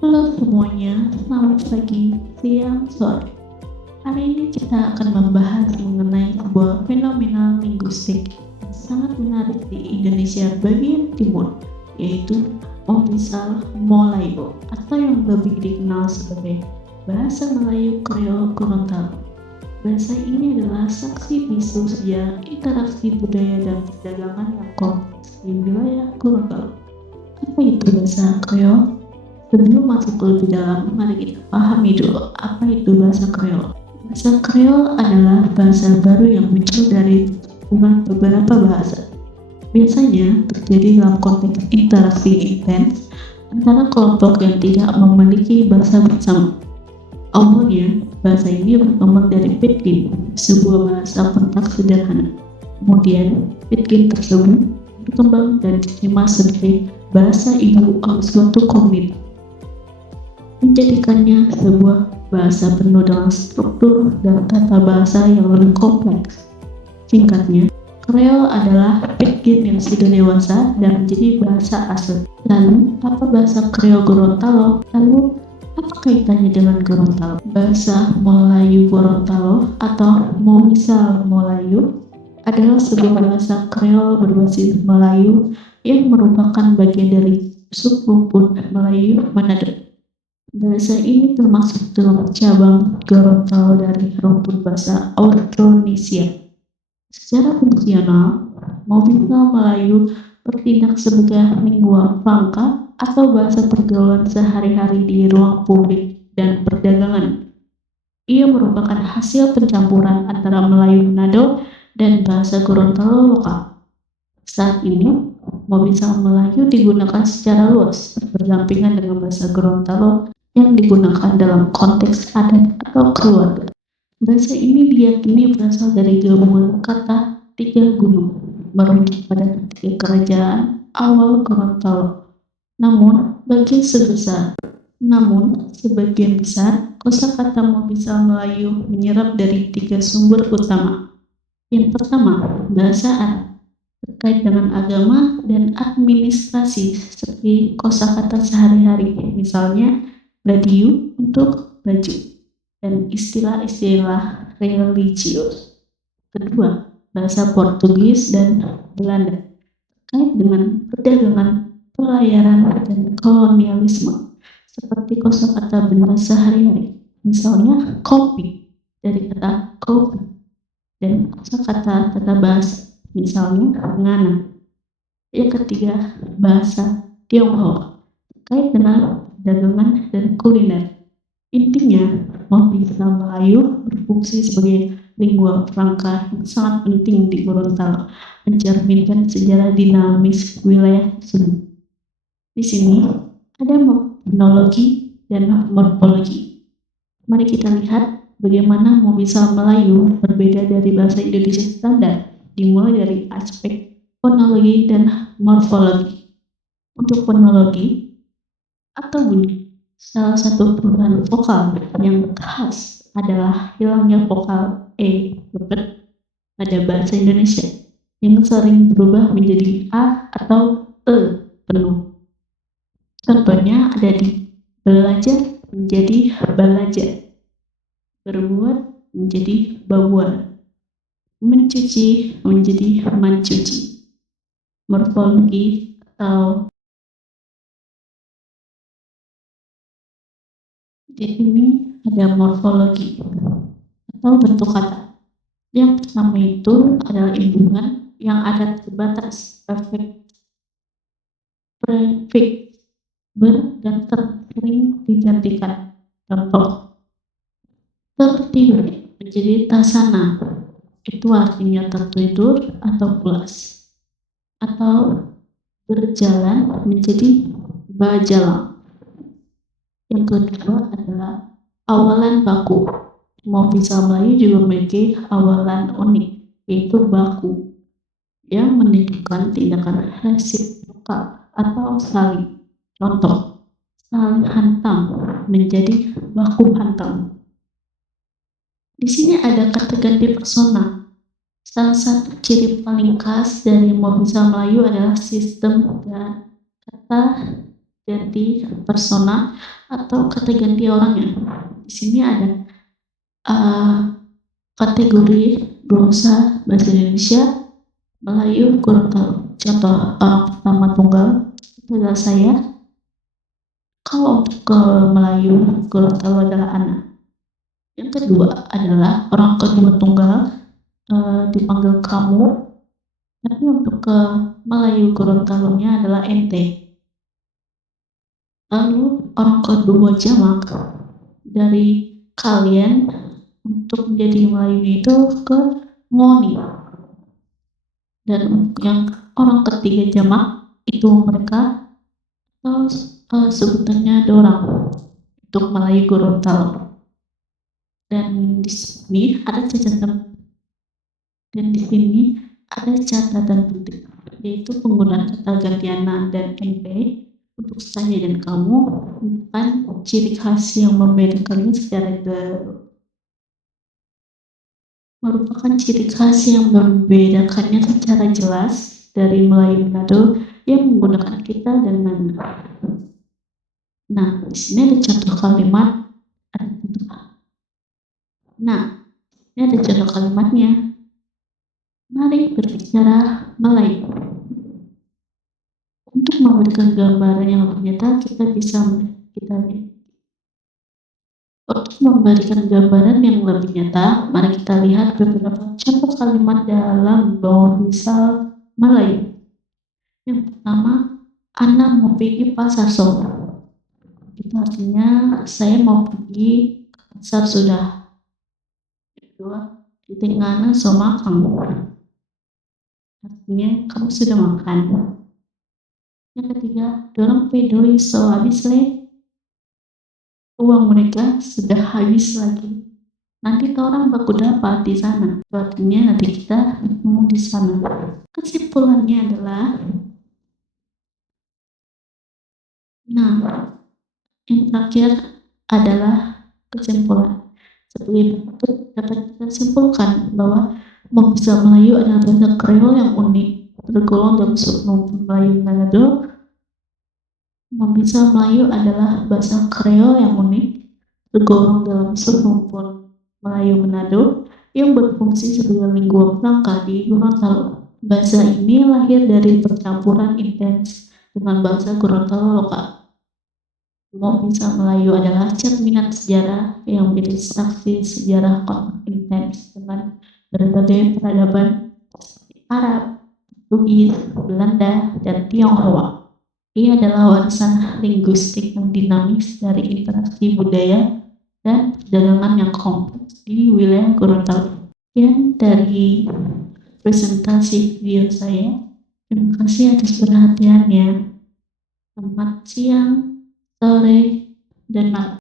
Halo semuanya, selamat pagi, siang, sore. Hari ini kita akan membahas mengenai sebuah fenomena linguistik yang sangat menarik di Indonesia bagian timur, yaitu Omisal Melayu atau yang lebih dikenal sebagai Bahasa Melayu Kreol Gorontalo. Bahasa ini adalah saksi bisu sejarah interaksi budaya dan perdagangan yang kompleks di wilayah Gorontalo. Apa itu bahasa Kreol? Sebelum masuk lebih dalam, mari kita pahami dulu apa itu bahasa Kreol. Bahasa Kreol adalah bahasa baru yang muncul dari beberapa bahasa. Biasanya terjadi dalam konteks interaksi intens antara kelompok yang tidak memiliki bahasa bersama. Awalnya, bahasa ini berkembang dari Pidgin, sebuah bahasa pentak sederhana. Kemudian, Pidgin tersebut berkembang dan diterima sebagai bahasa ibu oleh suatu komunitas, menjadikannya sebuah bahasa penuh dengan struktur dan tata bahasa yang lebih kompleks. Singkatnya, Kreol adalah Pidgin yang sudah dewasa dan menjadi bahasa asli. Lalu, apa bahasa Kreol Gorontalo? Lalu, apa kaitannya dengan Gorontalo? Bahasa Melayu Gorontalo atau Momisal Melayu adalah sebuah bahasa Kreol berbasis Melayu yang merupakan bagian dari subrumpun Melayu Manado. Bahasa ini termasuk dalam cabang Gorontalo dari rumpun bahasa Austronesia. Secara fungsional, Momisal Melayu bertindak sebagai lingua franca atau bahasa pergaulan sehari-hari di ruang publik dan perdagangan. Ia merupakan hasil pencampuran antara Melayu Manado dan bahasa Gorontalo lokal. Saat ini, Momisal Melayu digunakan secara luas berdampingan dengan bahasa Gorontalo yang digunakan dalam konteks adat atau keluarga. Bahasa ini diyakini berasal dari gabungan kata tiga gunung, merujuk pada tiga kerajaan awal Gorontalo. Namun, sebagian besar, kosakata Momisal Melayu menyerap dari tiga sumber utama. Yang pertama, bahasa Arab, terkait dengan agama dan administrasi seperti kosakata sehari-hari, misalnya badiu untuk baju, dan istilah-istilah religius. Kedua, bahasa Portugis dan Belanda, terkait dengan perdagangan, pelayaran, dan kolonialisme, seperti kosakata benda sehari-hari, misalnya kopi, dari kata kopi, dan kosakata tata bahasa, misalnya ngana. Yang ketiga, bahasa Tionghoa, terkait dengan dagangan dan kuliner. Intinya, Momisal Melayu berfungsi sebagai lingua franca yang sangat penting di Gorontalo, mencerminkan sejarah dinamis wilayah tersebut. Di sini ada fonologi dan morfologi. Mari kita lihat bagaimana Momisal Melayu berbeda dari bahasa Indonesia standar, dimulai dari aspek fonologi dan morfologi. Untuk fonologi atau bunyi, salah satu perubahan vokal yang khas adalah hilangnya vokal e pada bahasa Indonesia yang sering berubah menjadi a atau e penuh. Contohnya ada di belajar menjadi balajar, berbuat menjadi babuan, mencuci menjadi mencuci. Morfologi atau di sini ada morfologi atau bentuk kata. Yang pertama itu adalah hubungan yang ada sebatas prefix dan sering digantikan. Contoh, tertidur menjadi tasana, itu artinya tertidur atau pulas. Atau berjalan menjadi bajalang. Yang kedua adalah awalan baku. Momisal Melayu juga memiliki awalan unik, yaitu baku, yang menunjukkan tindakan resiprokal atau saling. Contoh, saling hantam menjadi baku hantam. Di sini ada kata ganti persona. Salah satu ciri paling khas dari Momisal Melayu adalah sistem kata ganti persona atau kata ganti orangnya. Di sini ada kategori glosa bahasa Indonesia, Melayu, Gorontalo. Contoh orang pertama tunggal itu adalah saya. Kalau untuk ke Melayu, Gorontalo adalah anak. Yang kedua adalah orang kedua tunggal dipanggil kamu. Tapi untuk ke Melayu Gorontalo-nya adalah ente. Lalu orang kedua jamak dari kalian untuk menjadi Melayu itu ke ngoni. Dan untuk yang orang ketiga jamak itu mereka atau sebutannya dorang untuk Melayu Gorontalo. Dan di sini ada catatan penting, yaitu penggunaan kata ganti ana dan np untuk saya dan kamu bukan ciri khas yang membedakannya secara merupakan ciri khas yang membedakannya secara jelas dari Melayu Manado yang menggunakan kita dan nana. Nah, di sini ada contoh kalimat. Ini ada contoh kalimatnya. Mari berbicara Melayu. Untuk memberikan gambaran yang lebih nyata, Untuk memberikan gambaran yang lebih nyata, mari kita lihat beberapa contoh kalimat dalam bahasa misal Melayu. Yang pertama, Ana mau pergi pasar so. Itu artinya saya mau pergi ke pasar sudah. Kedua, Tingana so makan. Artinya kamu sudah makan. Yang ketiga, dorang pedoi so habis le. Uang mereka sudah habis lagi. Nanti orang baku dapat di sana. Artinya nanti kita mau di sana. Kesimpulannya adalah, yang terakhir adalah kesimpulan. Sebagai berikut dapat kita simpulkan bahwa bahasa Melayu adalah bahasa Kreol yang unik, tergolong dalam subkelompok Melayu Manado. Bahasa Melayu adalah bahasa Kreol yang unik, tergolong dalam subkelompok Melayu Manado yang berfungsi sebagai lingua franca di Gorontalo. Bahasa ini lahir dari percampuran intens dengan bahasa Gorontalo lokal. Bahasa Melayu adalah cerminan sejarah yang menjadi saksi sejarah kontak intens dengan berbagai peradaban Arab, Portugis, Belanda, dan Tionghoa. Ia adalah warisan linguistik yang dinamis dari interaksi budaya dan perdagangan yang kompleks di wilayah Gorontalo. Sekian dari presentasi video saya. Terima kasih atas perhatiannya. Selamat siang, sore, dan malam.